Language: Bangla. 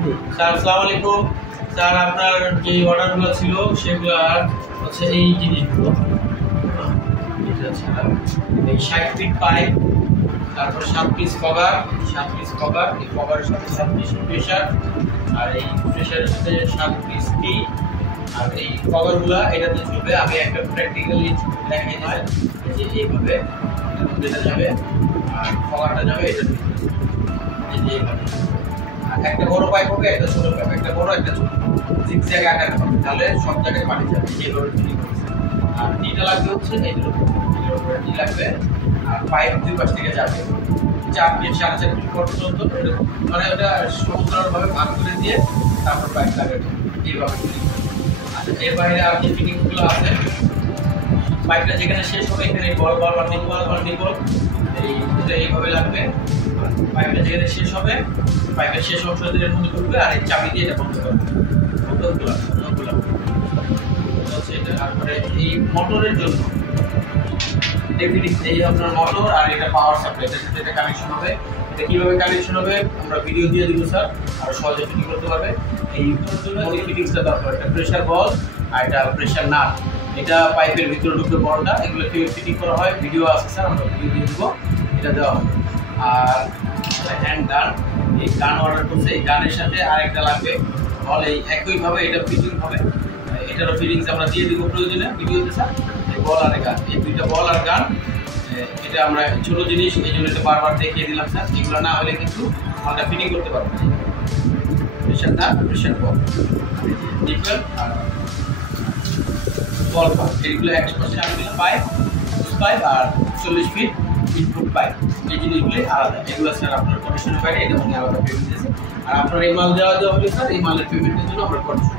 স্যার আসসালামু আলাইকুম। স্যার আপনার যে অর্ডারগুলো ছিল সেগুলো হচ্ছে এই জিনিসগুলো, এটা ছাড়া এই 60 ফিট পাইপ, তারপর 7 পিস কভার, 7 পিস কভার, এই কভারের সাথে 7 পিস প্রেসার, আর এই প্রেসারের সাথে 7 পিস টি, আর এই কভারগুলো এটাতে চলবে। আমি একটা প্র্যাকটিক্যালি দেখাই দিই যে এইভাবে এটা যাবে আর কভারটা যাবে এটা এই যে এইভাবে। একটা বড় পাইপ হবে, একটা ছোট পাইপ, একটা বড় একটা ছোট, জিগজ্যাগ আকারে হবে, তাহলে সব জায়গায় পানি যাবে এইভাবে ফিটিং করছে। আর টিটা লাগবে হচ্ছে এইটার উপরে টি লাগবে, আর পাইপ দুই পাশ থেকে যাবে 4 ফিট 4.5 ফিট পর্যন্ত, মানে ওটা সমুদ্রভাবে ভাগ করে দিয়ে তারপর পাইপ লাগাবে এইভাবে ফিটিং। আচ্ছা, এর বাইরে আর যে ফিটিংগুলো আছে, পাইপটা যেখানে শেষ হবে এখানে বল বল বা নিকল এইভাবে লাগবে। পাইপটা যেখানে শেষ হবে পাইপের শেষ অংশ দিয়ে এর মধ্যে ঢুকবে, আর এই চাবি দিয়ে এটা বন্ধ করবে। তারপরে এই মোটরের জন্য এই আপনার মোটর আর এটা পাওয়ার সাপ্লাই, এটার সাথে এটা কানেকশন হবে। এটা কিভাবে কানেকশন হবে আমরা ভিডিও দিয়ে দিব স্যার, আর সহজে ফিটিং করতে পারবে। এই জন্য যে ফিটিংসটা দরকার, এটা প্রেসার বল আর এটা প্রেসার নাট, এটা পাইপের ভিতরে ঢুকবে বলটা, এগুলো কিভাবে ফিটিং করা হয় ভিডিও আছে স্যার, আমরা ভিডিও দিয়ে দিব, এটা দেওয়া হবে। আর হ্যান্ড গান, এই গান অর্ডার করছে, এই গানের সাথে আরেকটা লাগবে বল, এই একইভাবে এটা ফিটিং হবে, এটারও ফিটিংস আমরা দিয়ে দিব প্রয়োজনে ভিডিওতে স্যার। এই বল আর গান, এই দুইটা বল আর গান, এটা আমরা ছোট জিনিস এই জন্য এটা বারবার দেখিয়ে দিলাম স্যার। এগুলো না হলে কিন্তু আমরা ফিটিং করতে পারবো না। প্রেশার না, প্রেশার বল, নিকেল আর বল পাইপ, এইগুলো 100% পাইপ, পাইপ আর 40 ফিট ইনপুট পাইপ, এই জিনিসগুলি আলাদা। এগুলো স্যার আপনার কন্ডিশনের বাইরে, এটা মানে আলাদা পেমেন্ট দিয়েছে। আর আপনার এই মাল দেওয়া হবে স্যার, এই মালের পেমেন্টের জন্য আমরা করছি।